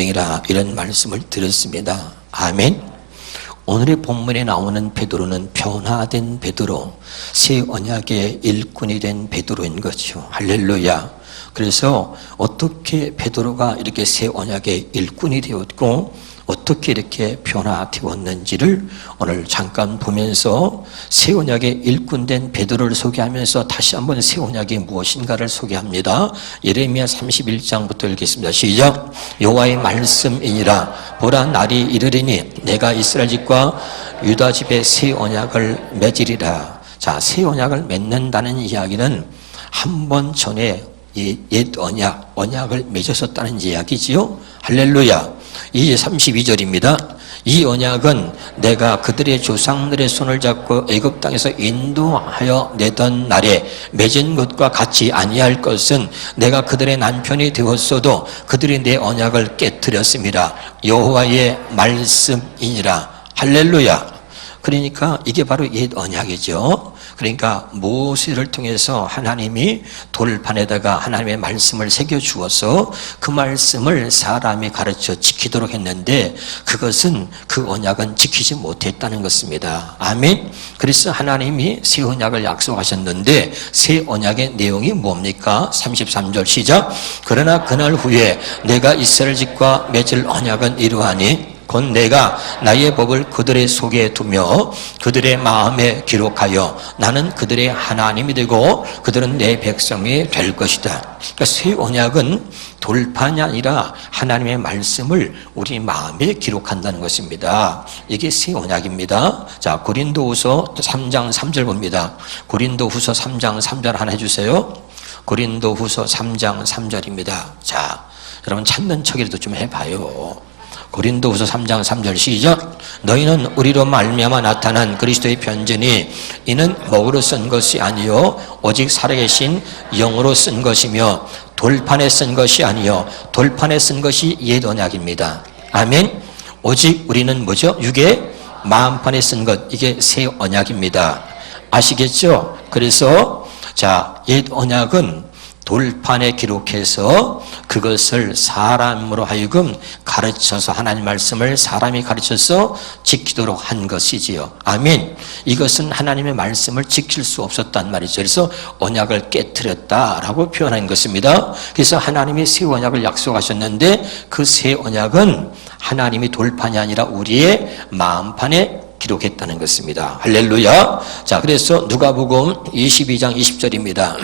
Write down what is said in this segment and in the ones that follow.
생명이라 이런 말씀을 드렸습니다. 아멘. 오늘의 본문에 나오는 베드로는 변화된 베드로, 새 언약의 일꾼이 된 베드로인 거죠. 할렐루야. 그래서 어떻게 베드로가 이렇게 새 언약의 일꾼이 되었고 어떻게 이렇게 변화되었는지를 오늘 잠깐 보면서 새 언약의 일꾼된 베드로를 소개하면서 다시 한번 새 언약이 무엇인가를 소개합니다. 예레미야 31장부터 읽겠습니다. 시작. 여호와의 말씀이니라. 보라, 날이 이르리니 내가 이스라엘 집과 유다 집에 새 언약을 맺으리라. 자, 새 언약을 맺는다는 이야기는 한 번 전에 옛 언약을 맺었었다는 이야기지요. 할렐루야. 이제 32절입니다. 이 언약은 내가 그들의 조상들의 손을 잡고 애굽 땅에서 인도하여 내던 날에 맺은 것과 같이 아니할 것은 내가 그들의 남편이 되었어도 그들이 내 언약을 깨뜨렸습니다. 여호와의 말씀이니라. 할렐루야. 그러니까 이게 바로 옛 언약이죠. 그러니까 모세를 통해서 하나님이 돌판에다가 하나님의 말씀을 새겨 주어서 그 말씀을 사람이 가르쳐 지키도록 했는데 그것은 그 언약은 지키지 못했다는 것입니다. 아멘. 그래서 하나님이 새 언약을 약속하셨는데 새 언약의 내용이 뭡니까? 33절 시작. 그러나 그날 후에 내가 이스라엘 집과 맺을 언약은 이러하니 곧 내가 나의 법을 그들의 속에 두며 그들의 마음에 기록하여 나는 그들의 하나님이 되고 그들은 내 백성이 될 것이다. 그러니까 새 언약은 돌판이 아니라 하나님의 말씀을 우리 마음에 기록한다는 것입니다. 이게 새 언약입니다. 자, 고린도후서 3장 3절 봅니다. 고린도후서 3장 3절 하나 해주세요. 고린도후서 3장 3절입니다. 자, 여러분 찾는 척이라도 좀 해봐요. 고린도후서 3장 3절 시작. 너희는 우리로 말미암아 나타난 그리스도의 편지니 이는 먹으로 쓴 것이 아니요 오직 살아계신 영으로 쓴 것이며 돌판에 쓴 것이 아니요 돌판에 쓴 것이 옛 언약입니다. 아멘. 오직 우리는 뭐죠? 육의 마음판에 쓴 것, 이게 새 언약입니다. 아시겠죠? 그래서 자, 옛 언약은 돌판에 기록해서 그것을 사람으로 하여금 가르쳐서 하나님 말씀을 사람이 가르쳐서 지키도록 한 것이지요. 아멘. 이것은 하나님의 말씀을 지킬 수 없었단 말이죠. 그래서 언약을 깨뜨렸다라고 표현한 것입니다. 그래서 하나님이 새 언약을 약속하셨는데 그 새 언약은 하나님이 돌판이 아니라 우리의 마음판에 기록했다는 것입니다. 할렐루야. 자, 그래서 누가복음 22장 20절입니다.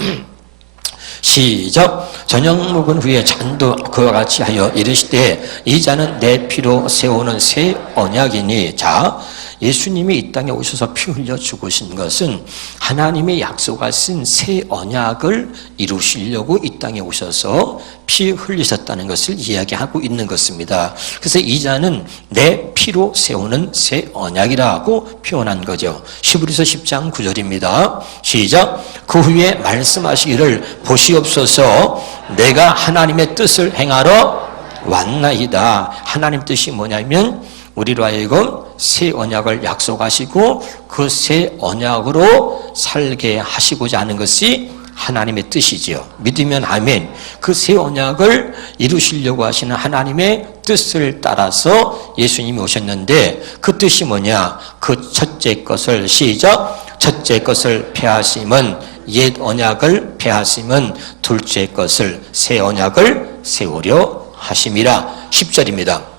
시작. 저녁 먹은 후에 잔도 그와 같이 하여 이르시되 이 잔은 내 피로 세우는 새 언약이니. 자, 예수님이 이 땅에 오셔서 피 흘려 죽으신 것은 하나님의 약속하신 새 언약을 이루시려고 이 땅에 오셔서 피 흘리셨다는 것을 이야기하고 있는 것입니다. 그래서 이 잔은 내 피로 세우는 새 언약이라고 표현한 거죠. 히브리서 10장 9절입니다. 시작. 그 후에 말씀하시기를 보시옵소서 내가 하나님의 뜻을 행하러 왔나이다. 하나님 뜻이 뭐냐면 우리로 하여금 새 언약을 약속하시고 그 새 언약으로 살게 하시고자 하는 것이 하나님의 뜻이지요. 믿으면 아멘. 그 새 언약을 이루시려고 하시는 하나님의 뜻을 따라서 예수님이 오셨는데 그 뜻이 뭐냐? 그 첫째 것을 시작. 첫째 것을 폐하심은 옛 언약을 폐하심은 둘째 것을 새 언약을 세우려 하심이라. 10절입니다.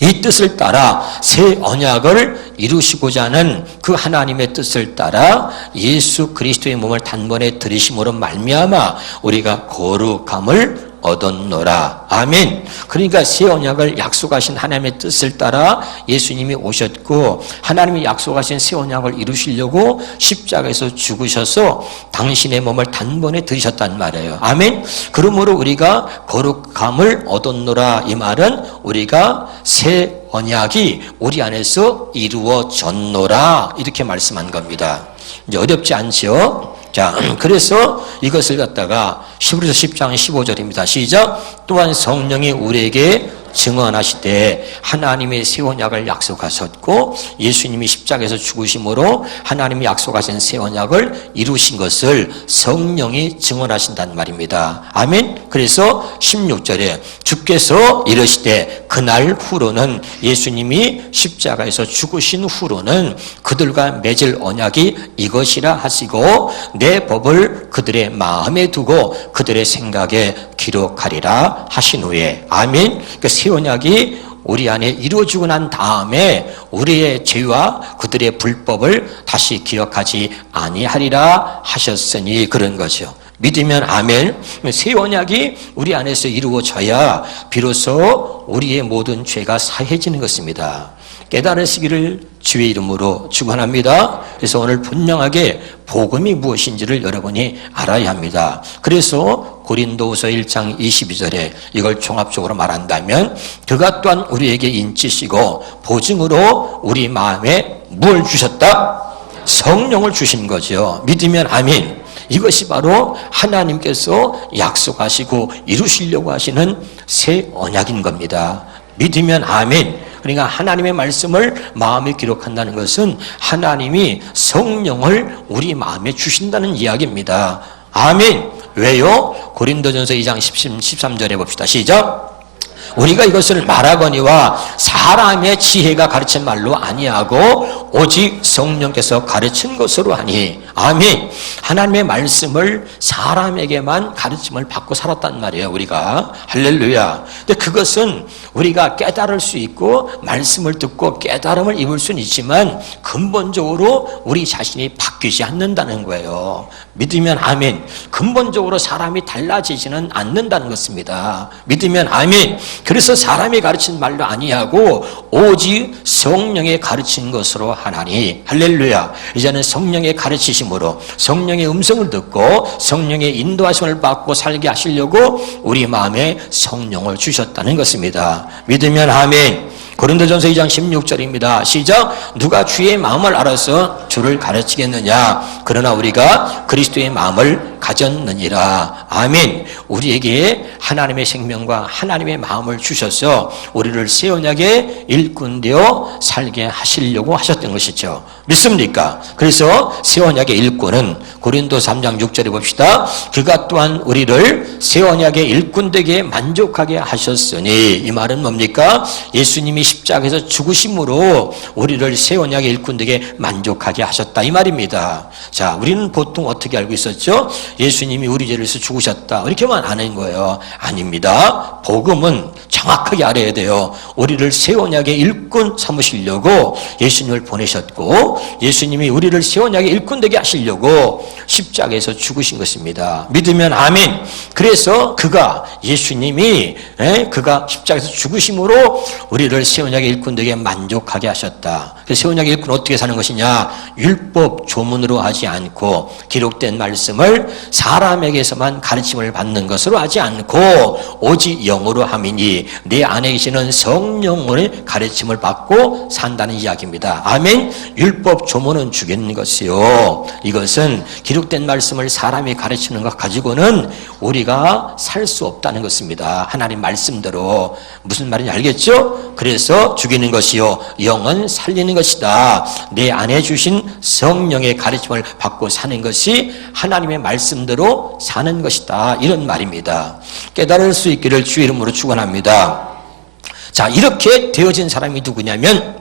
이 뜻을 따라 새 언약을 이루시고자 하는 그 하나님의 뜻을 따라 예수 그리스도의 몸을 단번에 들이심으로 말미암아 우리가 거룩함을 얻었노라. 아멘. 그러니까 새 언약을 약속하신 하나님의 뜻을 따라 예수님이 오셨고 하나님이 약속하신 새 언약을 이루시려고 십자가에서 죽으셔서 당신의 몸을 단번에 들이셨단 말이에요. 아멘. 그러므로 우리가 거룩함을 얻었노라. 이 말은 우리가 새 언약이 우리 안에서 이루어졌노라. 이렇게 말씀한 겁니다. 이제 어렵지 않죠? 자, 그래서 이것을 갖다가 히브리서 10장 15절입니다. 시작. 또한 성령이 우리에게 증언하시되 하나님의 새 언약을 약속하셨고 예수님이 십자가에서 죽으심으로 하나님이 약속하신 새 언약을 이루신 것을 성령이 증언하신다는 말입니다. 아멘. 그래서 16절에 주께서 이르시되 그날 후로는 예수님이 십자가에서 죽으신 후로는 그들과 맺을 언약이 이것이라 하시고 내 법을 그들의 마음에 두고 그들의 생각에 기록하리라 하신 후에 아멘. 새 언약이 우리 안에 이루어지고 난 다음에 우리의 죄와 그들의 불법을 다시 기억하지 아니하리라 하셨으니 그런 거죠. 믿으면 아멘. 새 언약이 우리 안에서 이루어져야 비로소 우리의 모든 죄가 사해지는 것입니다. 깨달으시기를 주의 이름으로 축원합니다. 그래서 오늘 분명하게 복음이 무엇인지를 여러분이 알아야 합니다. 그래서 고린도후서 1장 22절에 이걸 종합적으로 말한다면 그가 또한 우리에게 인치시고 보증으로 우리 마음에 뭘 주셨다? 성령을 주신 거죠. 믿으면 아멘. 이것이 바로 하나님께서 약속하시고 이루시려고 하시는 새 언약인 겁니다. 믿으면 아멘. 그러니까 하나님의 말씀을 마음에 기록한다는 것은 하나님이 성령을 우리 마음에 주신다는 이야기입니다. 아멘. 왜요? 고린도전서 2장 13절에 봅시다. 시작. 우리가 이것을 말하거니와 사람의 지혜가 가르친 말로 아니하고 오직 성령께서 가르친 것으로 하니 아멘. 하나님의 말씀을 사람에게만 가르침을 받고 살았단 말이에요. 우리가 할렐루야. 근데 그것은 우리가 깨달을 수 있고 말씀을 듣고 깨달음을 입을 수는 있지만 근본적으로 우리 자신이 바뀌지 않는다는 거예요. 믿으면 아멘. 근본적으로 사람이 달라지지는 않는다는 것입니다. 믿으면 아멘. 그래서 사람이 가르친 말로 아니하고 오직 성령의 가르친 것으로 하나니 할렐루야. 이제는 성령의 가르치심으로 성령의 음성을 듣고 성령의 인도하심을 받고 살게 하시려고 우리 마음에 성령을 주셨다는 것입니다. 믿으면 아멘. 고린도전서 2장 16절입니다. 시작. 누가 주의 마음을 알아서 주를 가르치겠느냐. 그러나 우리가 그리스도의 마음을 가졌느니라. 아멘. 우리에게 하나님의 생명과 하나님의 마음을 주셔서 우리를 새 언약의 일꾼되어 살게 하시려고 하셨던 것이죠. 믿습니까? 그래서 새 언약의 일꾼은 고린도 3장 6절에 봅시다. 그가 또한 우리를 새 언약의 일꾼되게 만족하게 하셨으니 이 말은 뭡니까? 예수님이 십자가에서 죽으심으로 우리를 새 언약의 일꾼되게 만족하게 하셨다 이 말입니다. 자, 우리는 보통 어떻게 알고 있었죠? 예수님이 우리 죄를 위해서 죽으셨다 이렇게만 아는 거예요. 아닙니다. 복음은 정확하게 알아야 돼요. 우리를 새 언약의 일꾼 삼으시려고 예수님을 보내셨고 예수님이 우리를 새 언약의 일꾼되게 하시려고 십자가에서 죽으신 것입니다. 믿으면 아멘. 그래서 그가 예수님이 그가 십자가에서 죽으심으로 우리를 새 언약의 일꾼되게 만족하게 하셨다. 새 언약의 일꾼은 어떻게 사는 것이냐? 율법 조문으로 하지 않고 기록된 말씀을 사람에게서만 가르침을 받는 것으로 하지 않고 오직 영으로 함이니 내 안에 계시는 성령의 가르침을 받고 산다는 이야기입니다. 아멘. 율법 조문은 죽이는 것이요. 이것은 기록된 말씀을 사람이 가르치는 것 가지고는 우리가 살 수 없다는 것입니다. 하나님 말씀대로. 무슨 말인지 알겠죠? 그래서 죽이는 것이요 영은 살리는 것이다. 내 안에 주신 성령의 가르침을 받고 사는 것이 하나님의 말씀대로 사는 것이다. 이런 말입니다. 깨달을 수 있기를 주의 이름으로 축원합니다. 자, 이렇게 되어진 사람이 누구냐면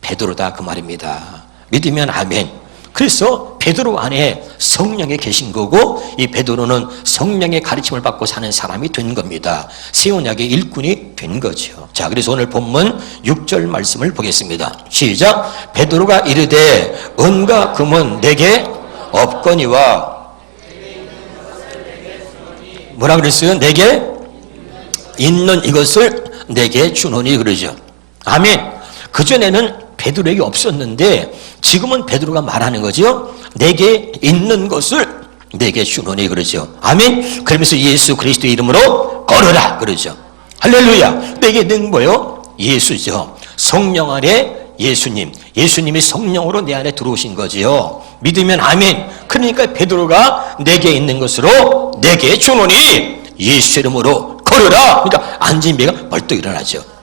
베드로다 그 말입니다. 믿으면 아멘. 그래서 베드로 안에 성령이 계신 거고 이 베드로는 성령의 가르침을 받고 사는 사람이 된 겁니다. 새 언약의 일꾼이 된 거죠. 자, 그래서 오늘 본문 6절 말씀을 보겠습니다. 시작. 베드로가 이르되 은과 금은 내게 없거니와 뭐라 그랬어요? 내게 있는 이것을 내게 주노니 그러죠. 아멘. 그전에는 베드로에게 없었는데 지금은 베드로가 말하는 거죠. 내게 있는 것을 내게 주노니 그러죠. 아멘. 그러면서 예수 그리스도의 이름으로 걸어라 그러죠. 할렐루야. 내게 있는 뭐요? 예수죠. 성령 안에 예수님. 예수님이 성령으로 내 안에 들어오신 거지요. 믿으면 아멘. 그러니까 베드로가 내게 있는 것으로 내게 주노니 예수 이름으로 걸어라. 그러니까 앉은 배가 벌떡 일어나죠.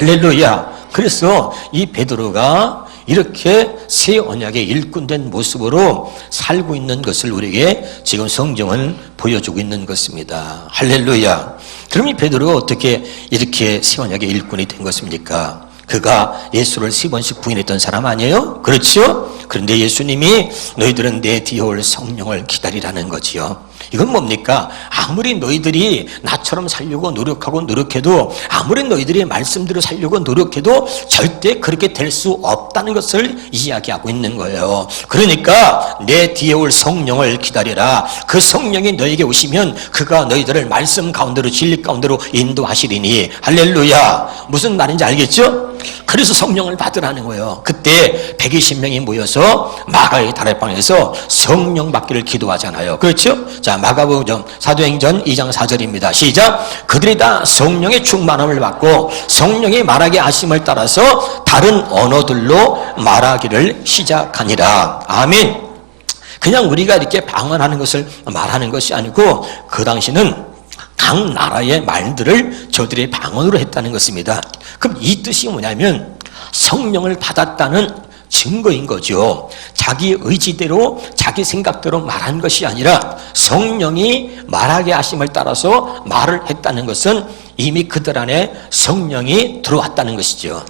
할렐루야. 그래서 이 베드로가 이렇게 새 언약의 일꾼된 모습으로 살고 있는 것을 우리에게 지금 성경은 보여주고 있는 것입니다. 할렐루야. 그럼 이 베드로가 어떻게 이렇게 새 언약의 일꾼이 된 것입니까? 그가 예수를 3번씩 부인했던 사람 아니에요? 그렇죠? 그런데 예수님이 너희들은 내 뒤에 올 성령을 기다리라는 거지요. 이건 뭡니까? 아무리 너희들이 나처럼 살려고 노력해도 아무리 너희들이 말씀대로 살려고 노력해도 절대 그렇게 될 수 없다는 것을 이야기하고 있는 거예요. 그러니까 내 뒤에 올 성령을 기다리라. 그 성령이 너에게 오시면 그가 너희들을 말씀 가운데로 진리 가운데로 인도하시리니. 할렐루야. 무슨 말인지 알겠죠? 그래서 성령을 받으라는 거예요. 그때 120명이 모여서 마가의 다락방에서 성령 받기를 기도하잖아요. 그렇죠? 자, 마가복음 사도행전 2장 4절입니다. 시작. 그들이 다 성령의 충만함을 받고 성령이 말하게 하심을 따라서 다른 언어들로 말하기를 시작하니라. 아멘. 그냥 우리가 이렇게 방언하는 것을 말하는 것이 아니고 그 당시는 각 나라의 말들을 저들의 방언으로 했다는 것입니다. 그럼 이 뜻이 뭐냐면 성령을 받았다는 증거인 거죠. 자기 의지대로 자기 생각대로 말한 것이 아니라 성령이 말하게 하심을 따라서 말을 했다는 것은 이미 그들 안에 성령이 들어왔다는 것이죠.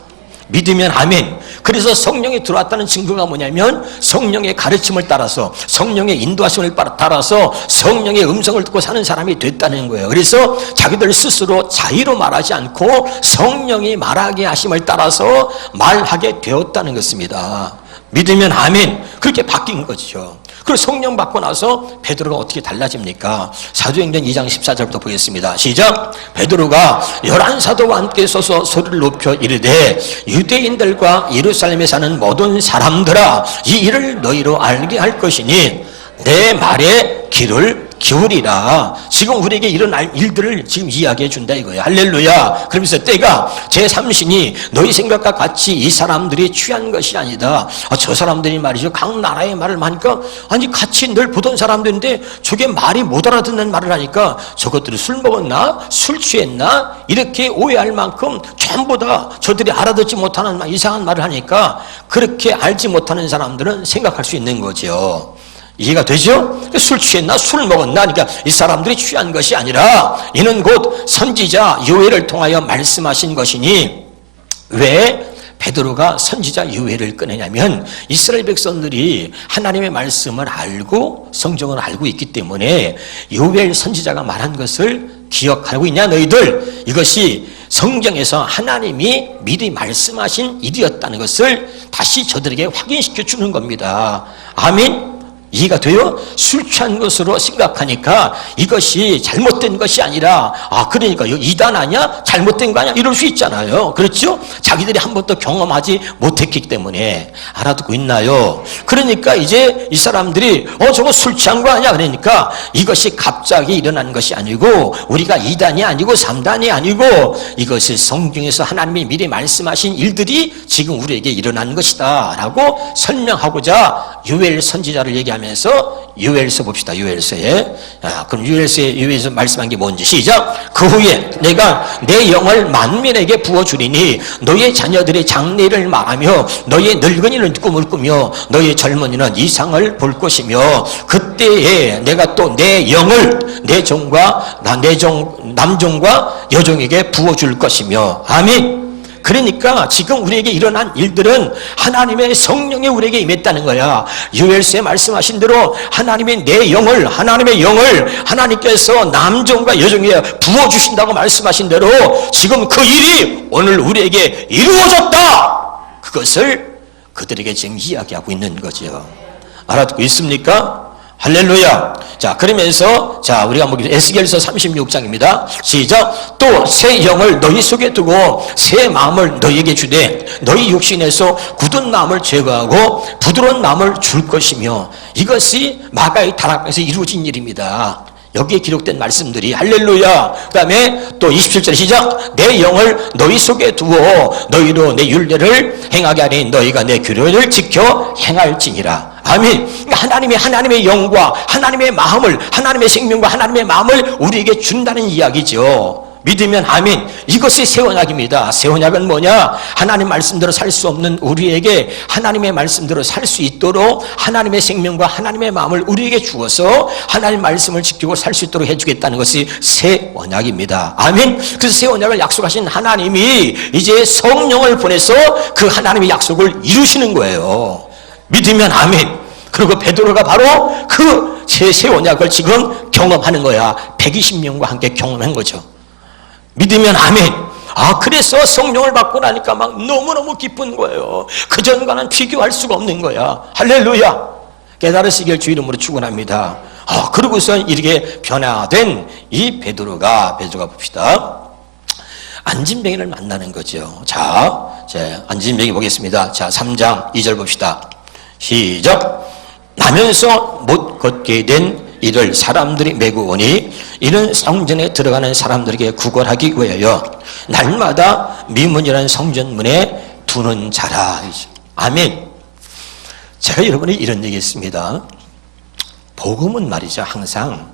믿으면 아멘. 그래서 성령이 들어왔다는 증거가 뭐냐면 성령의 가르침을 따라서 성령의 인도하심을 따라서 성령의 음성을 듣고 사는 사람이 됐다는 거예요. 그래서 자기들 스스로 자의로 말하지 않고 성령이 말하게 하심을 따라서 말하게 되었다는 것입니다. 믿으면 아멘. 그렇게 바뀐 거죠. 그리고 성령 받고 나서 베드로가 어떻게 달라집니까? 사도행전 2장 14절부터 보겠습니다. 시작. 베드로가 11사도와 함께 서서 소리를 높여 이르되 유대인들과 예루살렘에 사는 모든 사람들아 이 일을 너희로 알게 할 것이니 내 말에 귀를 기울이라. 지금 우리에게 일어날 일들을 지금 이야기해 준다 이거예요. 할렐루야. 그러면서 때가 제3신이 너희 생각과 같이 이 사람들이 취한 것이 아니다. 저 사람들이 말이죠. 각 나라의 말을 하니까 아니 같이 늘 보던 사람들인데 저게 말이 못 알아듣는 말을 하니까 저것들이 술 먹었나? 술 취했나? 이렇게 오해할 만큼 전부 다 저들이 알아듣지 못하는 이상한 말을 하니까 그렇게 알지 못하는 사람들은 생각할 수 있는 거죠. 이해가 되죠? 술 취했나? 술 먹었나? 그러니까 이 사람들이 취한 것이 아니라 이는 곧 선지자 요엘을 통하여 말씀하신 것이니. 왜 베드로가 선지자 요엘을 꺼내냐면 이스라엘 백성들이 하나님의 말씀을 알고 성경을 알고 있기 때문에 요엘 선지자가 말한 것을 기억하고 있냐 너희들. 이것이 성경에서 하나님이 미리 말씀하신 일이었다는 것을 다시 저들에게 확인시켜 주는 겁니다. 아멘. 이해가 돼요? 술 취한 것으로 생각하니까 이것이 잘못된 것이 아니라 그러니까 이단 아니야? 잘못된 거 아니야? 이럴 수 있잖아요. 그렇죠? 자기들이 한 번도 경험하지 못했기 때문에. 알아듣고 있나요? 그러니까 이제 이 사람들이 저거 술 취한 거 아니야? 그러니까 이것이 갑자기 일어난 것이 아니고 우리가 2단이 아니고 3단이 아니고 이것이 성경에서 하나님이 미리 말씀하신 일들이 지금 우리에게 일어난 것이다 라고 설명하고자 요엘 선지자를 얘기합니다. 하면서 요엘서 봅시다. 요엘서에. 그럼 요엘서에 말씀한 게 뭔지 시작. 그 후에 내가 내 영을 만민에게 부어주리니 너의 자녀들이 장래를 말하며 너의 늙은이는 꿈을 꾸며 너의 젊은이는 이상을 볼 것이며 그때에 내가 또 내 영을 내 종과 남종과 여종에게 부어줄 것이며. 아멘. 그러니까 지금 우리에게 일어난 일들은 하나님의 성령이 우리에게 임했다는 거야. 요엘서에 말씀하신 대로 하나님의 하나님의 영을 하나님께서 남종과 여종에 부어주신다고 말씀하신 대로 지금 그 일이 오늘 우리에게 이루어졌다. 그것을 그들에게 지금 이야기하고 있는 거죠. 알아듣고 있습니까? 할렐루야. 자, 그러면서 우리가 에스겔서 36장입니다. 시작. 또 새 영을 너희 속에 두고 새 마음을 너희에게 주되 너희 육신에서 굳은 마음을 제거하고 부드러운 마음을 줄 것이며. 이것이 마가의 다락방에서 이루어진 일입니다. 여기에 기록된 말씀들이. 할렐루야. 그 다음에 또 27절 시작. 내 영을 너희 속에 두어 너희로 내 율례를 행하게 하니 너희가 내 규례를 지켜 행할지니라. 아멘. 하나님의 영과 하나님의 마음을, 하나님의 생명과 하나님의 마음을 우리에게 준다는 이야기죠. 믿으면 아멘. 이것이 새 언약입니다. 새 언약은 뭐냐? 하나님 말씀대로 살 수 없는 우리에게 하나님의 말씀대로 살 수 있도록 하나님의 생명과 하나님의 마음을 우리에게 주어서 하나님 말씀을 지키고 살 수 있도록 해주겠다는 것이 새 언약입니다. 아멘. 그래서 새 언약을 약속하신 하나님이 이제 성령을 보내서 그 하나님의 약속을 이루시는 거예요. 믿으면 아멘. 그리고 베드로가 바로 그 새 언약을 지금 경험하는 거야. 120명과 함께 경험한 거죠. 믿으면 아멘. 그래서 성령을 받고 나니까 막 너무너무 기쁜 거예요. 그전과는 비교할 수가 없는 거야. 할렐루야. 깨달으시길 주 이름으로 축원합니다. 그러고서 이렇게 변화된 이 베드로가 봅시다. 안진뱅이를 만나는 거죠. 자, 안진뱅이 보겠습니다. 자, 3장 2절 봅시다. 시작. 나면서 못 걷게 된 이를 사람들이 메고 오니 이는 성전에 들어가는 사람들에게 구걸하기 위하여 날마다 미문이라는 성전문에 두는 자라. 아멘. 제가 여러분이 이런 얘기 했습니다. 복음은 말이죠, 항상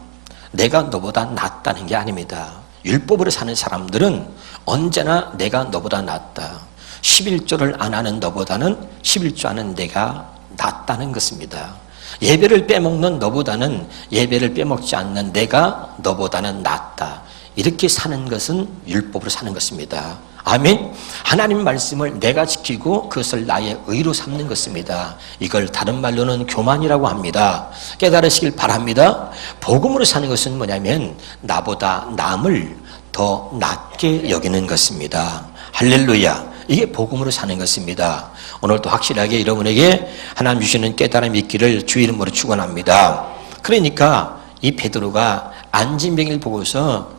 내가 너보다 낫다는 게 아닙니다. 율법으로 사는 사람들은 언제나 내가 너보다 낫다. 11조를 안 하는 너보다는 11조 하는 내가 낫다는 것입니다. 예배를 빼먹는 너보다는 예배를 빼먹지 않는 내가 너보다는 낫다. 이렇게 사는 것은 율법으로 사는 것입니다. 아멘. 하나님 말씀을 내가 지키고 그것을 나의 의로 삼는 것입니다. 이걸 다른 말로는 교만이라고 합니다. 깨달으시길 바랍니다. 복음으로 사는 것은 뭐냐면 나보다 남을 더 낫게 여기는 것입니다. 할렐루야. 이게 복음으로 사는 것입니다. 오늘도 확실하게 여러분에게 하나님 주시는 깨달음이 있기를 주 이름으로 축원합니다. 그러니까 이 베드로가 안진뱅이를 보고서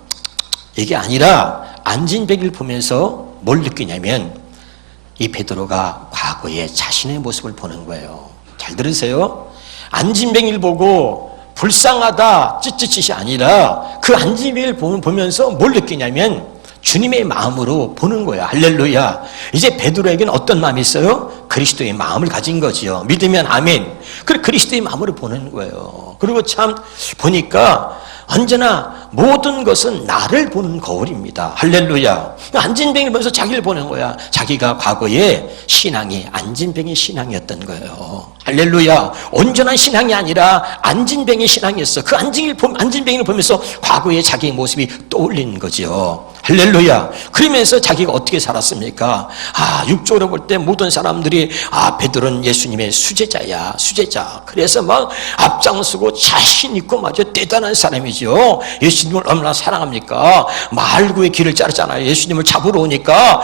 이게 아니라 안진뱅이를 보면서 뭘 느끼냐면 이 베드로가 과거의 자신의 모습을 보는 거예요. 잘 들으세요. 안진뱅이를 보고 불쌍하다 찌찌찌이 아니라 그 안진뱅이를 보면서 뭘 느끼냐면 주님의 마음으로 보는 거야. 할렐루야. 이제 베드로에게는 어떤 마음이 있어요? 그리스도의 마음을 가진 거지요. 믿으면 아멘. 그래 그리스도의 마음으로 보는 거예요. 그리고 참 보니까 언제나 모든 것은 나를 보는 거울입니다. 할렐루야. 안진뱅이를 보면서 자기를 보는 거야. 자기가 과거에 신앙이 안진뱅이 신앙이었던 거예요. 할렐루야. 온전한 신앙이 아니라 안진뱅이 신앙이었어. 그 안진뱅이를 보면서 과거의 자기의 모습이 떠올리는 거지요. 할렐루야. 그러면서 자기가 어떻게 살았습니까? 육적으로 볼 때 모든 사람들이 베드로는 예수님의 수제자야, 수제자. 그래서 막 앞장서고 자신 있고 마저 대단한 사람이죠. 예수님을 얼마나 사랑합니까? 말구의 길을 자르잖아요. 예수님을 잡으러 오니까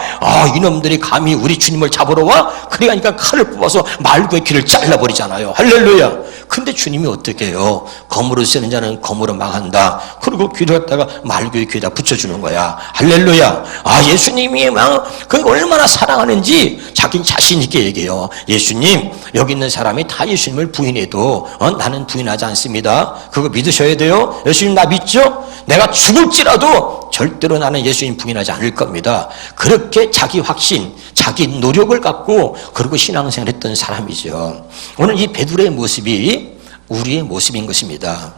이놈들이 감히 우리 주님을 잡으러 와? 그러니까 칼을 뽑아서 말구의 길을 잘라버리잖아요. 할렐루야. 근데 주님이 어떻게 해요? 검으로 쓰는 자는 검으로 망한다. 그리고 귀를 갖다가 말구의 귀에다 붙여주는 거야. 할렐루야. 예수님이 그 얼마나 사랑하는지 자기 자신 있게 얘기해요. 예수님, 여기 있는 사람이 다 예수님을 부인해도 나는 부인하지 않습니다. 그거 믿으셔야 돼요. 예수님 나 믿죠? 내가 죽을지라도 절대로 나는 예수님 부인하지 않을 겁니다. 그렇게 자기 확신, 자기 노력을 갖고 그리고 신앙생활을 했던 사람이죠. 오늘 이 베드로의 모습이 우리의 모습인 것입니다.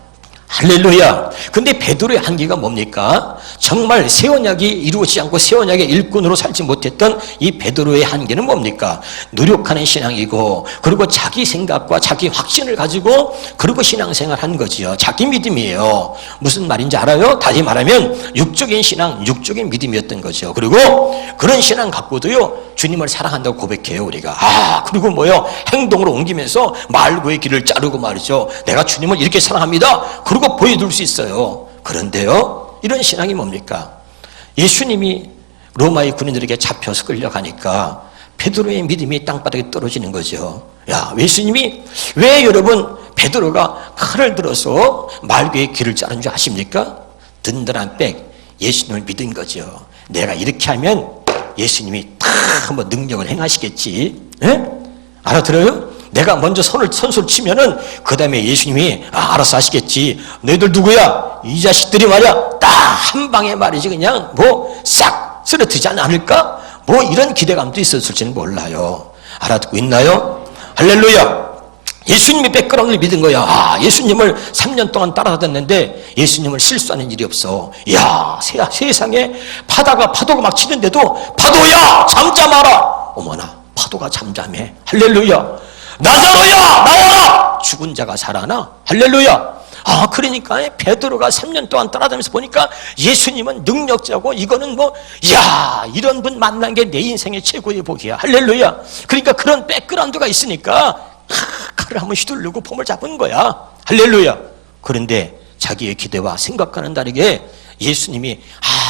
할렐루야. 근데 베드로의 한계가 뭡니까? 정말 새 언약이 이루어지지 않고 새 언약의 일꾼으로 살지 못했던 이 베드로의 한계는 뭡니까? 노력하는 신앙이고 그리고 자기 생각과 자기 확신을 가지고 그리고 신앙생활 한 거지요. 자기 믿음이에요. 무슨 말인지 알아요? 다시 말하면 육적인 신앙, 육적인 믿음이었던 거죠. 그리고 그런 신앙 갖고도요 주님을 사랑한다고 고백해요 우리가. 그리고 뭐요? 행동으로 옮기면서 말구의 길을 자르고 말이죠. 내가 주님을 이렇게 사랑합니다. 그리고 보여줄 수 있어요. 그런데요, 이런 신앙이 뭡니까? 예수님이 로마의 군인들에게 잡혀서 끌려가니까 베드로의 믿음이 땅바닥에 떨어지는 거죠. 예수님이 왜 여러분 베드로가 칼을 들어서 말구의 길을 자른 줄 아십니까? 든든한 백 예수님을 믿은 거죠. 내가 이렇게 하면 예수님이 다 한번 능력을 행하시겠지. 알아들어요? 내가 먼저 선수를 치면은 그 다음에 예수님이 알아서 하시겠지. 너희들 누구야? 이 자식들이 말이야 딱 한 방에 말이지 그냥 싹 쓰러뜨리지 않을까? 이런 기대감도 있었을지는 몰라요. 알아듣고 있나요? 할렐루야. 예수님의 백그라운드를 믿은 거야. 아, 예수님을 3년 동안 따라다녔는데 예수님을 실수하는 일이 없어. 야, 세상에 파도가 막 치는데도 파도야 잠잠하라. 어머나, 파도가 잠잠해. 할렐루야. 나자로야 나와라. 죽은 자가 살아나. 할렐루야. 아, 그러니까 베드로가 3년 동안 따라다니면서 보니까 예수님은 능력자고, 이거는 이런 분 만난 게 내 인생의 최고의 복이야. 할렐루야. 그러니까 그런 백그라운드가 있으니까 칼을 한번 휘두르고 폼을 잡은 거야. 할렐루야. 그런데 자기의 기대와 생각과는 다르게 예수님이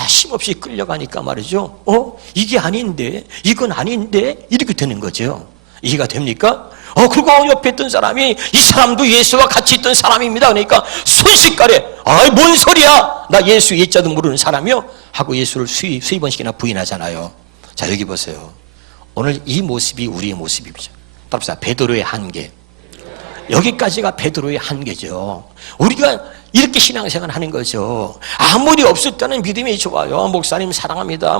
힘없이 끌려가니까 말이죠. 이게 아닌데, 이건 아닌데, 이렇게 되는 거죠. 이해가 됩니까? 그리고 옆에 있던 사람이 이 사람도 예수와 같이 있던 사람입니다. 그러니까 순식간에 뭔 소리야? 나 예수 예자도 모르는 사람이요? 하고 예수를 수십 번씩이나 부인하잖아요. 자, 여기 보세요. 오늘 이 모습이 우리의 모습이죠. 답사 베드로의 한계. 여기까지가 베드로의 한계죠. 우리가 이렇게 신앙생활 하는 거죠. 아무리 없을 때는 믿음이 좋아요. 목사님 사랑합니다.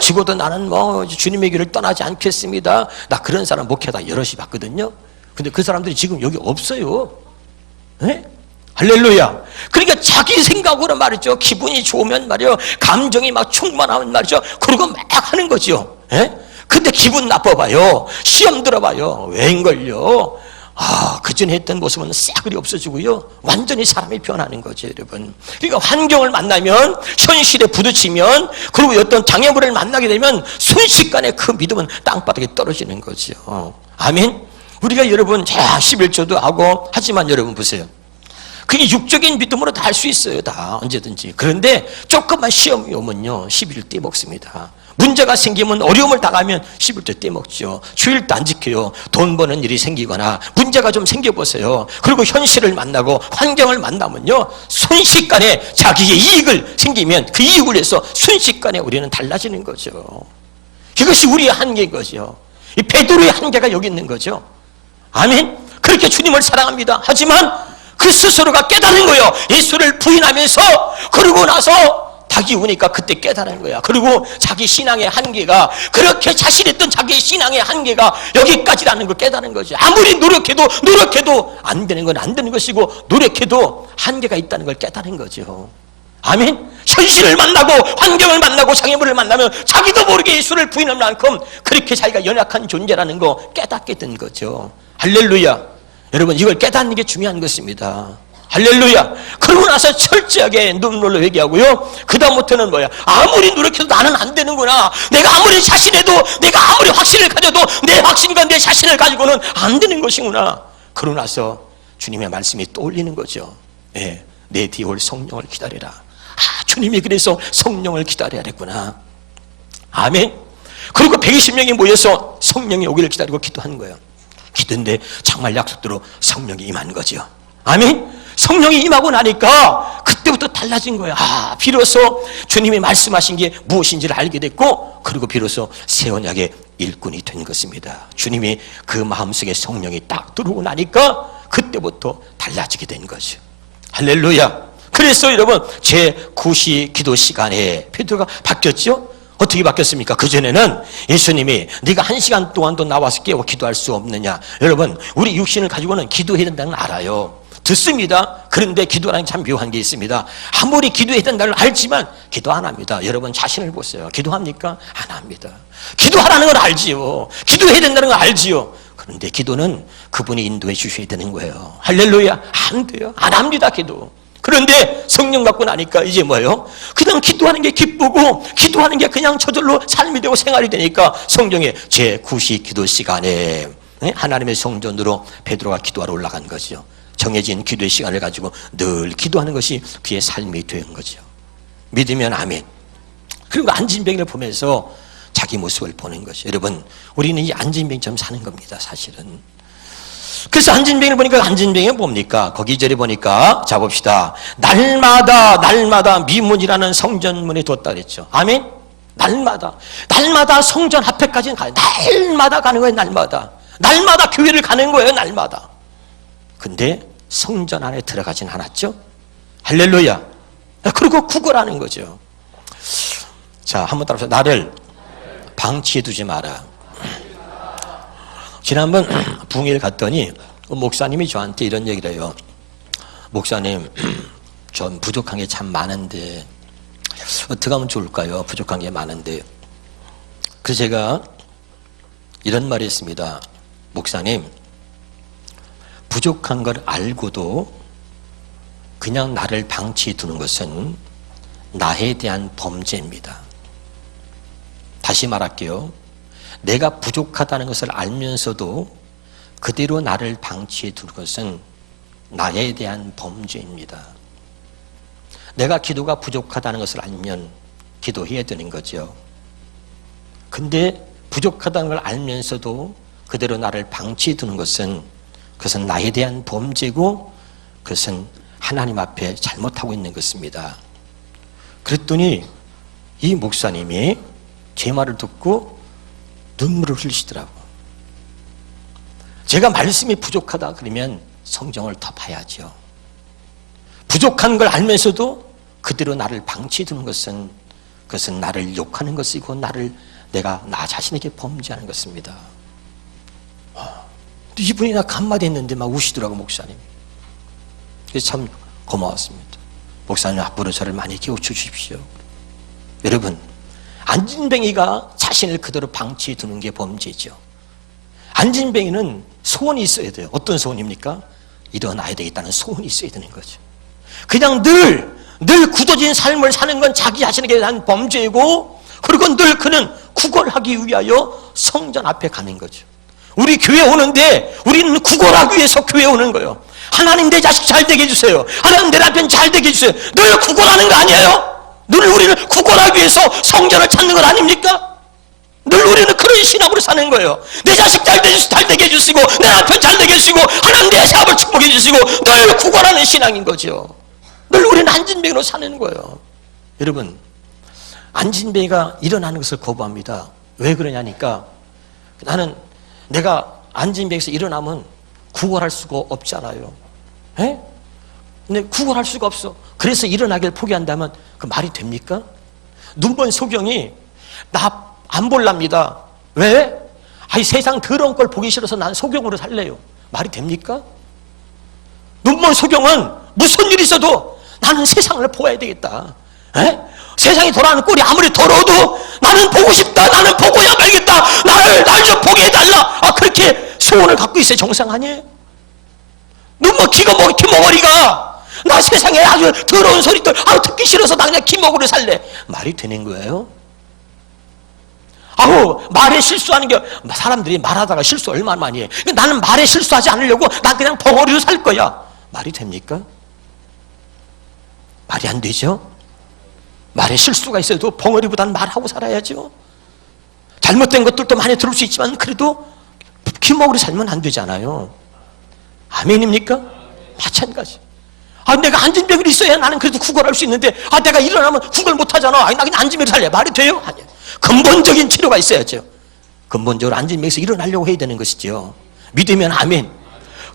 죽어도 나는 주님의 길을 떠나지 않겠습니다. 나 그런 사람 목회다 여럿이 봤거든요. 근데 그 사람들이 지금 여기 없어요. 네? 할렐루야. 그러니까 자기 생각으로 말이죠. 기분이 좋으면 말이요, 감정이 막 충만하면 말이죠, 그러고 막 하는 거죠. 네? 근데 기분 나빠봐요. 시험 들어봐요. 웬걸요? 그전에 했던 모습은 싸그리 없어지고요, 완전히 사람이 변하는 거죠, 여러분. 그러니까 환경을 만나면, 현실에 부딪히면, 그리고 어떤 장애물을 만나게 되면 순식간에 그 믿음은 땅바닥에 떨어지는 거죠. 아멘. 우리가 여러분 11조도 하고 하지만 여러분 보세요. 그게 육적인 믿음으로 다 할 수 있어요. 다 언제든지. 그런데 조금만 시험이 오면요, 11일 떼먹습니다. 문제가 생기면, 어려움을 당하면 11조 떼먹죠. 주일도 안 지켜요. 돈 버는 일이 생기거나 문제가 좀 생겨보세요. 그리고 현실을 만나고 환경을 만나면요, 순식간에 자기의 이익을 생기면 그 이익을 위해서 순식간에 우리는 달라지는 거죠. 이것이 우리의 한계인 거죠. 이 베드로의 한계가 여기 있는 거죠. 아멘. 그렇게 주님을 사랑합니다. 하지만 그 스스로가 깨달은 거예요. 예수를 부인하면서, 그러고 나서 닭이 우니까 그때 깨달은 거야. 그리고 자기 신앙의 한계가, 그렇게 자신했던 자기의 신앙의 한계가 여기까지라는 걸 깨달은 거죠. 아무리 노력해도 안 되는 건 안 되는 것이고, 노력해도 한계가 있다는 걸 깨달은 거죠. 아멘. 현실을 만나고 환경을 만나고 장애물을 만나면 자기도 모르게 예수를 부인할 만큼 그렇게 자기가 연약한 존재라는 거 깨닫게 된 거죠. 할렐루야. 여러분, 이걸 깨닫는 게 중요한 것입니다. 할렐루야. 그러고 나서 철저하게 눈물로 회개하고요, 그 다음부터는 뭐야? 아무리 노력해도 나는 안 되는구나. 내가 아무리 자신해도, 내가 아무리 확신을 가져도 내 확신과 내 자신을 가지고는 안 되는 것이구나. 그러고 나서 주님의 말씀이 떠올리는 거죠. 네, 내 뒤에 올 성령을 기다려라. 주님이 그래서 성령을 기다려야 했구나. 아멘. 그리고 120명이 모여서 성령이 오기를 기다리고 기도하는 거예요. 기도인데 정말 약속대로 성령이 임한 거죠. 아멘. 성령이 임하고 나니까 그때부터 달라진 거예요. 비로소 주님이 말씀하신 게 무엇인지를 알게 됐고, 그리고 비로소 새 언약의 일꾼이 된 것입니다. 주님이 그 마음속에 성령이 딱 들어오고 나니까 그때부터 달라지게 된 거죠. 할렐루야. 그래서 여러분, 제9시 기도 시간에 베드로가 바뀌었죠? 어떻게 바뀌었습니까? 그전에는 예수님이 네가 1시간 동안도 나와서 깨워 기도할 수 없느냐. 여러분, 우리 육신을 가지고는 기도해야 된다는 걸 알아요. 듣습니다. 그런데 기도라는 게 참 묘한 게 있습니다. 아무리 기도해야 된다는 걸 알지만 기도 안 합니다. 여러분 자신을 보세요. 기도합니까? 안 합니다. 기도하라는 걸 알지요. 기도해야 된다는 걸 알지요. 그런데 기도는 그분이 인도해 주셔야 되는 거예요. 할렐루야. 안 돼요. 안 합니다, 기도. 그런데 성령 받고 나니까 이제 뭐예요? 그냥 기도하는 게 기쁘고, 기도하는 게 그냥 저절로 삶이 되고 생활이 되니까 성령의 제9시 기도 시간에 하나님의 성전으로 베드로가 기도하러 올라간 거죠. 정해진 기도의 시간을 가지고 늘 기도하는 것이 그의 삶이 된 거죠. 믿으면 아멘. 그리고 안진병을 보면서 자기 모습을 보는 거죠. 여러분, 우리는 이 안진병처럼 사는 겁니다, 사실은. 그래서 안진병을 보니까 안진병이 뭡니까? 거기 절에 보니까, 자 봅시다. 날마다 미문이라는 성전문에 뒀다 그랬죠. 아멘? 날마다 성전 앞에까지는 가요. 날마다 가는 거예요, 날마다 교회를 가는 거예요, 날마다. 근데 성전 안에 들어가진 않았죠. 할렐루야. 그리고 구걸하는 거죠. 자, 한번 따라서 나를 방치해 두지 마라. 지난번 붕일 갔더니 목사님이 저한테 이런 얘기를 해요. 목사님, 전 부족한 게 참 많은데 어떻게 하면 좋을까요? 부족한 게 많은데. 그래서 제가 이런 말이 있습니다. 목사님, 부족한 걸 알고도 그냥 나를 방치해 두는 것은 나에 대한 범죄입니다. 다시 말할게요. 내가 부족하다는 것을 알면서도 그대로 나를 방치해 두는 것은 나에 대한 범죄입니다. 내가 기도가 부족하다는 것을 알면 기도해야 되는 거죠. 근데 부족하다는 걸 알면서도 그대로 나를 방치해 두는 것은 그것은 나에 대한 범죄고 그것은 하나님 앞에 잘못하고 있는 것입니다. 그랬더니 이 목사님이 제 말을 듣고 눈물을 흘리시더라고. 제가 말씀이 부족하다 그러면 성경을 더 봐야죠. 부족한 걸 알면서도 그대로 나를 방치해 두는 것은 그것은 나를 욕하는 것이고 내가 나 자신에게 범죄하는 것입니다. 이분이 나 한마디 했는데 막 우시더라고, 목사님. 그래서 참 고마웠습니다. 목사님, 앞으로 저를 많이 깨우쳐 주십시오. 여러분, 안진뱅이가 자신을 그대로 방치해 두는 게 범죄죠. 안진뱅이는 소원이 있어야 돼요. 어떤 소원입니까? 일어나야 되겠다는 소원이 있어야 되는 거죠. 그냥 늘 굳어진 삶을 사는 건 자기 자신에게 대한 범죄이고, 그리고 늘 그는 구걸하기 위하여 성전 앞에 가는 거죠. 우리 교회 오는데 우리는 구걸하기 위해서 교회 오는 거예요. 하나님, 내 자식 잘 되게 해주세요. 하나님, 내 남편 잘 되게 해주세요. 늘 구걸하는 거 아니에요? 늘 우리는 구걸하기 위해서 성전을 찾는 것 아닙니까? 늘 우리는 그런 신앙으로 사는 거예요. 내 자식 잘 되게 해주시고, 내 남편 잘 되게 해주시고, 하나님 내 사업을 축복해 주시고, 늘 구걸하는 신앙인 거죠. 늘 우리는 안진뱅이로 사는 거예요. 여러분, 안진뱅이가 일어나는 것을 거부합니다. 왜 그러냐니까, 나는 내가 안진뱅이에서 일어나면 구걸할 수가 없잖아요. 에? 근데 구걸할 수가 없어. 그래서 일어나길 포기한다면 그 말이 됩니까? 눈먼 소경이 나 안 볼랍니다. 왜? 세상 더러운 걸 보기 싫어서 난 소경으로 살래요. 말이 됩니까? 눈먼 소경은 무슨 일이 있어도 나는 세상을 보아야 되겠다. 에? 세상이 돌아가는 꼴이 아무리 더러워도 나는 보고 싶다. 나는 보고야 말겠다. 날 좀 보게 해달라. 그렇게 소원을 갖고 있어야 정상 아니에요? 눈먼 기머거리가 나 세상에 아주 더러운 소리들 듣기 싫어서 나 그냥 기머거리 살래. 말이 되는 거예요? 말에 실수하는 게, 사람들이 말하다가 실수 얼마나 많이 해. 나는 말에 실수하지 않으려고 난 그냥 벙어리로 살 거야. 말이 됩니까? 말이 안 되죠? 말에 실수가 있어도 벙어리보다는 말하고 살아야죠. 잘못된 것들도 많이 들을 수 있지만 그래도 기먹으로 살면 안 되잖아요. 아멘입니까? 마찬가지. 내가 안진병이 있어야 나는 그래도 구걸할 수 있는데, 내가 일어나면 구걸 못 하잖아. 나 그냥 안진병이 살래. 말이 돼요? 아니요. 근본적인 치료가 있어야죠. 근본적으로 안진병에서 일어나려고 해야 되는 것이죠. 믿으면 아멘.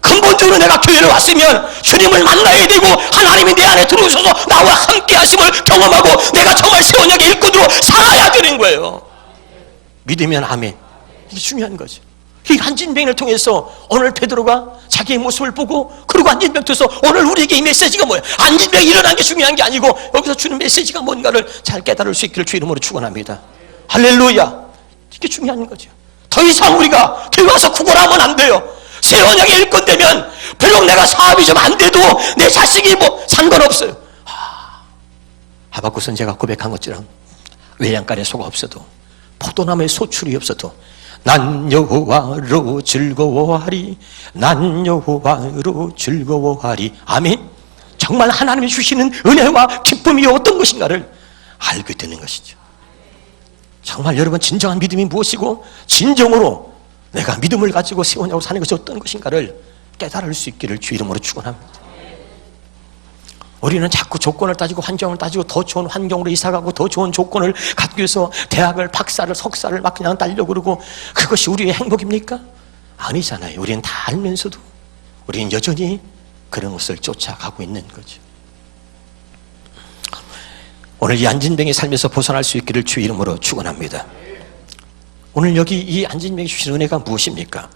근본적으로 내가 교회를 왔으면 주님을 만나야 되고, 하나님이 내 안에 들어오셔서 나와 함께 하심을 경험하고 내가 정말 새 언약의 일꾼으로 살아야 되는 거예요. 믿으면 아멘. 이게 중요한 거죠. 이 안진병을 통해서 오늘 베드로가 자기의 모습을 보고, 그리고 안진병 통해서 오늘 우리에게 이 메시지가 뭐예요? 안진병이 일어난 게 중요한 게 아니고 여기서 주는 메시지가 뭔가를 잘 깨달을 수 있기를 주 이름으로 축원합니다. 할렐루야. 이게 중요한 거죠. 더 이상 우리가 교회 와서 구걸하면 안 돼요. 새 언약의 일꾼 되면 비록 내가 사업이 좀 안 돼도 내 자식이 상관없어요. 하박국 선지자가 고백한 것처럼 외양간에 소가 없어도, 포도나무에 소출이 없어도 난 여호와로 즐거워하리. 난 여호와로 즐거워하리. 아멘. 정말 하나님이 주시는 은혜와 기쁨이 어떤 것인가를 알게 되는 것이죠. 정말 여러분, 진정한 믿음이 무엇이고 진정으로 내가 믿음을 가지고 세워나가고 사는 것이 어떤 것인가를 깨달을 수 있기를 주 이름으로 축원합니다. 우리는 자꾸 조건을 따지고 환경을 따지고 더 좋은 환경으로 이사가고 더 좋은 조건을 갖기 위해서 대학을, 박사를, 석사를 막 그냥 따려고 그러고, 그것이 우리의 행복입니까? 아니잖아요. 우리는 다 알면서도 우리는 여전히 그런 것을 쫓아가고 있는 거죠. 오늘 이 안진뱅의 삶에서 벗어날 수 있기를 주 이름으로 축원합니다. 오늘 여기 이 안진뱅이 주신 은혜가 무엇입니까?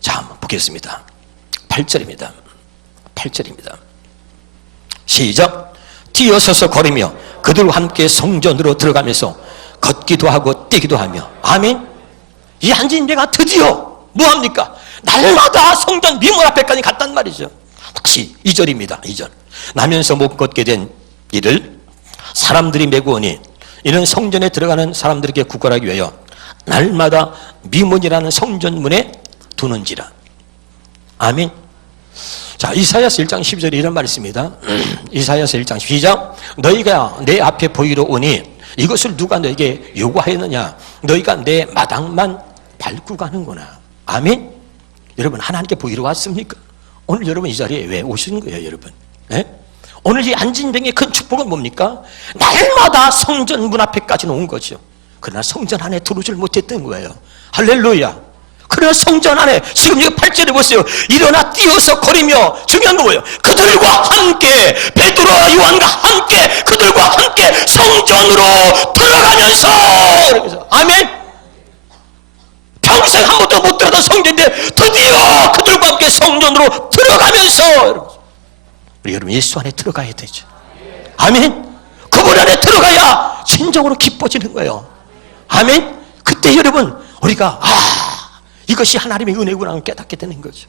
자, 한번 보겠습니다. 8절입니다. 8절입니다. 시작. 뛰어서서 걸으며 그들과 함께 성전으로 들어가면서 걷기도 하고 뛰기도 하며. 아멘. 이 한진배가 드디어 뭐합니까? 날마다 성전 미문 앞에까지 갔단 말이죠. 다시 2절입니다. 2절. 나면서 못 걷게 된 이를 사람들이 메고 오니 이는 성전에 들어가는 사람들에게 구걸하기 위하여 날마다 미문이라는 성전문에 두는지라. 아멘. 자, 이사야서 1장 12절에 이런 말이 있습니다. 이사야서 1장 12절. 너희가 내 앞에 보이러 오니 이것을 누가 너에게 요구하였느냐? 너희가 내 마당만 밟고 가는구나. 아멘. 여러분, 하나님께 보이러 왔습니까? 오늘 여러분 이 자리에 왜 오시는 거예요, 여러분? 네? 오늘 이 안진병의 큰 축복은 뭡니까? 날마다 성전 문 앞에까지는 온 거죠. 그러나 성전 안에 들어오질 못했던 거예요. 할렐루야. 그러나 성전 안에 지금 이거 8절에 보세요. 일어나 뛰어서 거리며, 중요한 거 뭐예요? 그들과 함께, 베드로와 요한과 함께, 그들과 함께 성전으로 들어가면서. 아멘. 평생 한 번도 못 들어가던 성전인데 드디어 그들과 함께 성전으로 들어가면서. 우리 여러분 예수 안에 들어가야 되죠. 아멘. 그분 안에 들어가야 진정으로 기뻐지는 거예요. 아멘. 그때 여러분 우리가 이것이 하나님의 은혜구나 깨닫게 되는 거죠.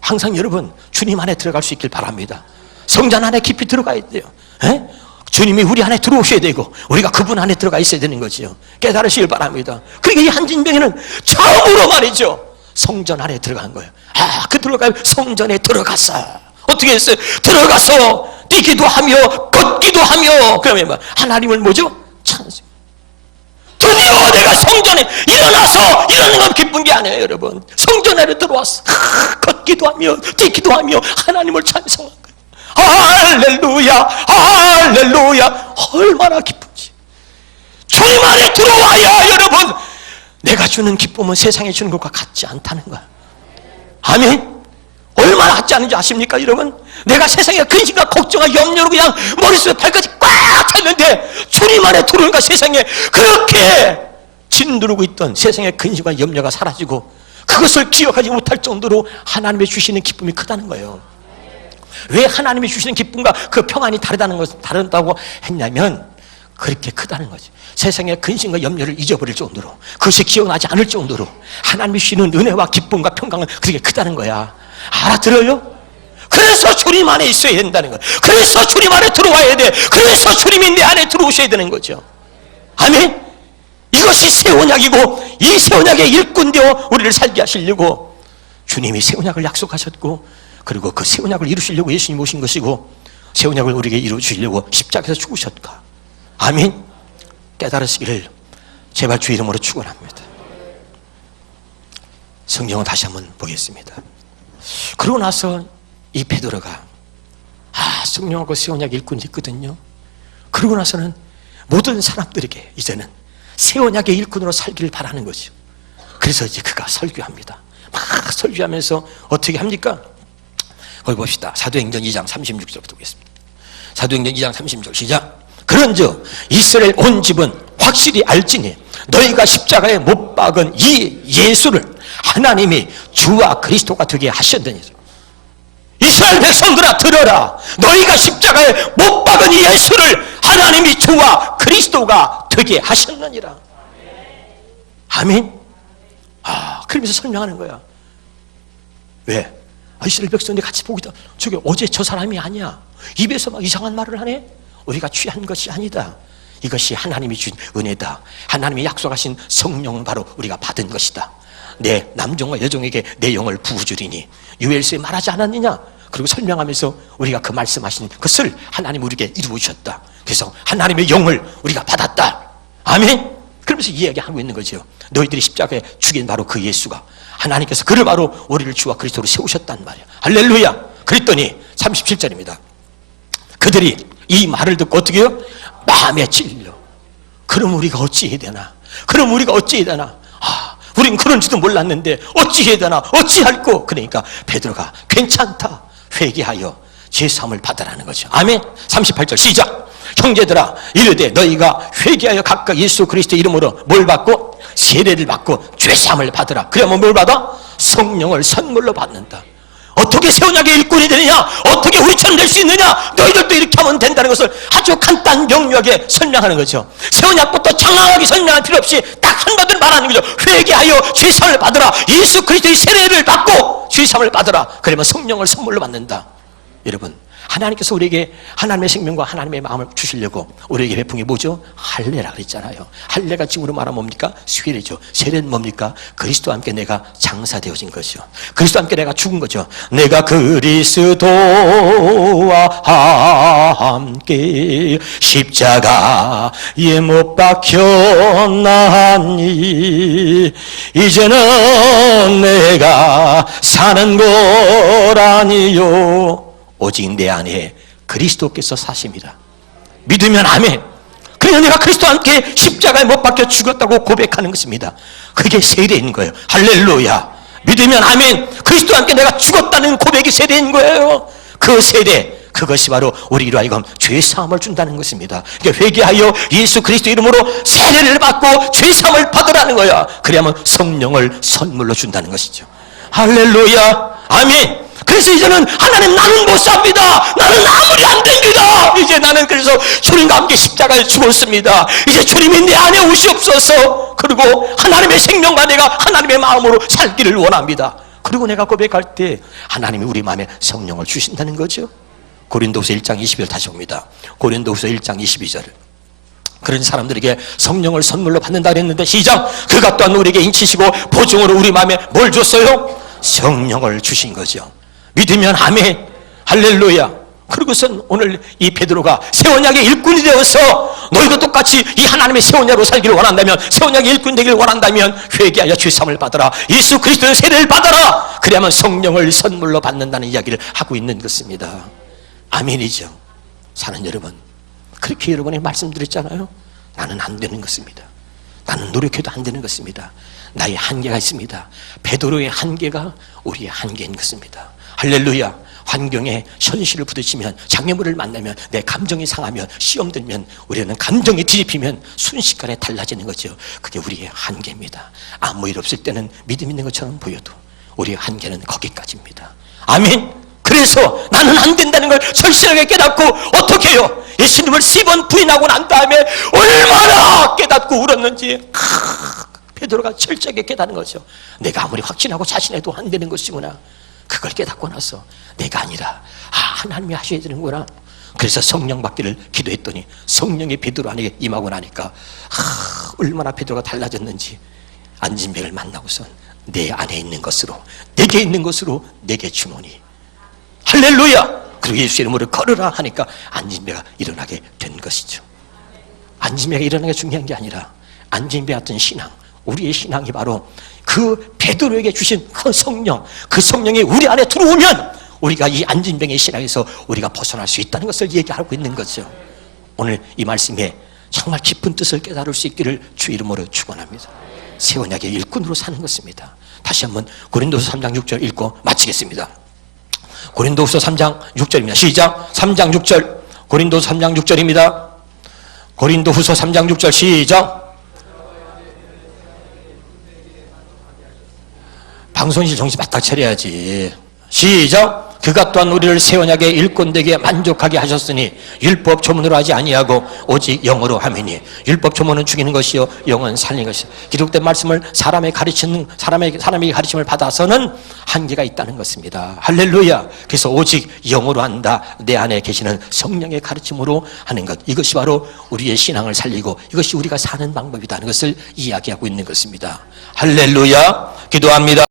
항상 여러분 주님 안에 들어갈 수 있길 바랍니다. 성전 안에 깊이 들어가야 돼요. 에? 주님이 우리 안에 들어오셔야 되고 우리가 그분 안에 들어가 있어야 되는 거죠. 깨달으시길 바랍니다. 그러니까 이 한진병에는 처음으로 말이죠, 성전 안에 들어간 거예요. 그 들어가면 성전에 들어갔어. 어떻게 했어요? 들어가서 뛰기도 하며 걷기도 하며. 그러면 하나님을 뭐죠? 찬송. 드디어 내가 성전에 일어나서 이러는 건 기쁜 게 아니에요, 여러분. 성전 안에 들어왔어. 걷기도 하며 뛰기도 하며 하나님을 찬송한 거예요. 할렐루야, 할렐루야. 얼마나 기쁜지. 주님 안에 들어와야 여러분 내가 주는 기쁨은 세상에 주는 것과 같지 않다는 거야. 아멘. 얼마나 같지 않은지 아십니까, 여러분? 내가 세상에 근심과 걱정과 염려로 그냥 머릿속에 발까지 꽉 찼는데 주님 안에 들어오니까 세상에 그렇게 짓누르고 있던 세상의 근심과 염려가 사라지고 그것을 기억하지 못할 정도로 하나님의 주시는 기쁨이 크다는 거예요. 왜 하나님이 주시는 기쁨과 그 평안이 다르다고 했냐면 그렇게 크다는 거죠. 세상의 근심과 염려를 잊어버릴 정도로, 그것이 기억나지 않을 정도로 하나님이 주시는 은혜와 기쁨과 평강은 그렇게 크다는 거야. 알아들어요? 그래서 주님 안에 있어야 된다는 거예요. 그래서 주님 안에 들어와야 돼. 그래서 주님이 내 안에 들어오셔야 되는 거죠. 아멘. 이것이 새 언약이고 이 새 언약의 일꾼 되어 우리를 살게 하시려고 주님이 새 언약을 약속하셨고, 그리고 그 새 언약을 이루시려고 예수님 오신 것이고, 새 언약을 우리에게 이루시려고 십자가에서 죽으셨다. 아멘. 깨달으시기를 제발 주 이름으로 축원합니다. 성경을 다시 한번 보겠습니다. 그러고 나서 이 베드로가 성령하고 새 언약 일꾼이 있거든요. 그러고 나서는 모든 사람들에게 이제는 새 언약의 일꾼으로 살기를 바라는 거죠. 그래서 이제 그가 설교합니다. 막 설교하면서 어떻게 합니까? 거기 봅시다. 사도행전 2장 36절부터 보겠습니다. 사도행전 2장 36절 시작. 그런즉 이스라엘 온 집은 확실히 알지니 너희가 십자가에 못 박은 이 예수를 하나님이 주와 그리스도가 되게 하셨더니. 이스라엘 백성들아 들어라. 너희가 십자가에 못 박은 이 예수를 하나님이 주와 그리스도가 되게 하셨느니라. 아멘. 그러면서 설명하는 거야. 왜? 이스라엘 백성들이 같이 보고 있다. 저게 어제 저 사람이 아니야. 입에서 막 이상한 말을 하네. 우리가 취한 것이 아니다. 이것이 하나님이 주신 은혜다. 하나님이 약속하신 성령은 바로 우리가 받은 것이다. 내 남종과 여종에게 내 영을 부어주리니 유엘서에 말하지 않았느냐. 그리고 설명하면서 우리가 그 말씀하신 것을 하나님 우리에게 이루어주셨다. 그래서 하나님의 영을 우리가 받았다. 아멘. 그러면서 이야기하고 있는 거죠. 너희들이 십자가에 죽인 바로 그 예수가 하나님께서 그를 바로 우리를 주와 그리스도로 세우셨단 말이야. 할렐루야. 그랬더니 37절입니다. 그들이 이 말을 듣고 어떻게 해요? 마음에 찔려. 그럼 우리가 어찌해야 되나? 그럼 우리가 어찌해야 되나? 우린 그런지도 몰랐는데 어찌해야 되나? 어찌할꼬? 그러니까 베드로가 괜찮다. 회개하여 죄사함을 받으라는 거죠. 아멘. 38절 시작. 형제들아 이르되 너희가 회개하여 각각 예수 그리스도의 이름으로 뭘 받고? 세례를 받고 죄사함을 받으라. 그러면 뭘 받아? 성령을 선물로 받는다. 어떻게 새 언약의 일꾼이 되느냐, 어떻게 우리처럼 될 수 있느냐, 너희들도 이렇게 하면 된다는 것을 아주 간단 명료하게 설명하는 거죠. 새 언약부터 장황하게 설명할 필요 없이 딱 한마디로 말하는 거죠. 회개하여 죄사함을 받으라. 예수 그리스도의 세례를 받고 죄사함을 받으라. 그러면 성령을 선물로 받는다. 여러분, 하나님께서 우리에게 하나님의 생명과 하나님의 마음을 주시려고 우리에게 베푼 게 뭐죠? 할례라 그랬잖아요. 할례가 지금으로 말하면 뭡니까? 세례죠. 세례는 뭡니까? 그리스도와 함께 내가 장사되어진 거죠. 그리스도와 함께 내가 죽은 거죠. 내가 그리스도와 함께 십자가에 못 박혔나니 이제는 내가 사는 것 아니요 오직 내 안에 그리스도께서 사십니다. 믿으면 아멘. 그러니까 내가 그리스도와 함께 십자가에 못 박혀 죽었다고 고백하는 것입니다. 그게 세례인 거예요. 할렐루야. 믿으면 아멘. 그리스도와 함께 내가 죽었다는 고백이 세례인 거예요. 그 세례, 그것이 바로 우리로 하여금 죄사함을 준다는 것입니다. 그러니까 회개하여 예수 그리스도 이름으로 세례를 받고 죄사함을 받으라는 거야. 그래야만 성령을 선물로 준다는 것이죠. 할렐루야. 아멘. 그래서 이제는 하나님, 나는 못 삽니다. 나는 아무리 안 됩니다. 이제 나는 그래서 주님과 함께 십자가에 죽었습니다. 이제 주님이 내 안에 오시옵소서. 그리고 하나님의 생명과 내가 하나님의 마음으로 살기를 원합니다. 그리고 내가 고백할 때 하나님이 우리 마음에 성령을 주신다는 거죠. 고린도후서 1장 22절 다시 봅니다. 고린도후서 1장 22절. 그런 사람들에게 성령을 선물로 받는다 그랬는데, 시작. 그가 또한 우리에게 인치시고 보증으로 우리 마음에 뭘 줬어요? 성령을 주신 거죠. 믿으면 아멘. 할렐루야. 그러고선 오늘 이 베드로가 새 언약의 일꾼이 되어서 너희도 똑같이 이 하나님의 새 언약으로 살기를 원한다면, 새 언약의 일꾼 되기를 원한다면 회개하여 죄사함을 받아라. 예수 그리스도의 세례를 받아라. 그래야만 성령을 선물로 받는다는 이야기를 하고 있는 것입니다. 아멘이죠. 사는 여러분, 그렇게 여러분이 말씀드렸잖아요. 나는 안 되는 것입니다. 나는 노력해도 안 되는 것입니다. 나의 한계가 있습니다. 베드로의 한계가 우리의 한계인 것입니다. 할렐루야. 환경에 현실을 부딪히면, 장애물을 만나면, 내 감정이 상하면, 시험 들면, 우리는 감정이 뒤집히면 순식간에 달라지는 거죠. 그게 우리의 한계입니다. 아무 일 없을 때는 믿음 있는 것처럼 보여도 우리의 한계는 거기까지입니다. 아멘. 그래서 나는 안 된다는 걸 절실하게 깨닫고, 어떻게 해요? 예수님을 3번 부인하고 난 다음에 얼마나 깨닫고 울었는지 베드로가 철저하게 깨닫는 거죠. 내가 아무리 확신하고 자신해도 안 되는 것이구나. 그걸 깨닫고 나서 내가 아니라 하나님이 하셔야 되는구나. 그래서 성령 받기를 기도했더니 성령이 베드로 안에 임하고 나니까 얼마나 베드로가 달라졌는지, 안진뱅을 만나고선 내 안에 있는 것으로, 내게 있는 것으로 내게 주노니. 할렐루야. 그리고 예수 이름으로 걸으라 하니까 안진뱅가 일어나게 된 것이죠. 안진뱅가 일어나는 게 중요한 게 아니라 안진뱅 같은 신앙, 우리의 신앙이 바로 그 베드로에게 주신 그 성령, 그 성령이 우리 안에 들어오면 우리가 이 안진뱅의 신앙에서 우리가 벗어날 수 있다는 것을 얘기하고 있는 거죠. 오늘 이 말씀에 정말 깊은 뜻을 깨달을 수 있기를 주 이름으로 축원합니다. 새 언약의 일꾼으로 사는 것입니다. 다시 한번 고린도후서 3장 6절 읽고 마치겠습니다. 고린도후서 3장 6절입니다. 시작. 3장 6절. 고린도후서 3장 6절입니다. 고린도후서 3장 6절 시작. 방송실 정신 바짝 차려야지. 시작. 그가 또한 우리를 새 언약의 일꾼되게 만족하게 하셨으니 율법 조문으로 하지 아니하고 오직 영으로 하매니. 율법 조문은 죽이는 것이요 영은 살리는 것이요. 기록된 말씀을 사람에게 가르침을 받아서는 한계가 있다는 것입니다. 할렐루야. 그래서 오직 영으로 한다. 내 안에 계시는 성령의 가르침으로 하는 것, 이것이 바로 우리의 신앙을 살리고 이것이 우리가 사는 방법이라는 것을 이야기하고 있는 것입니다. 할렐루야. 기도합니다.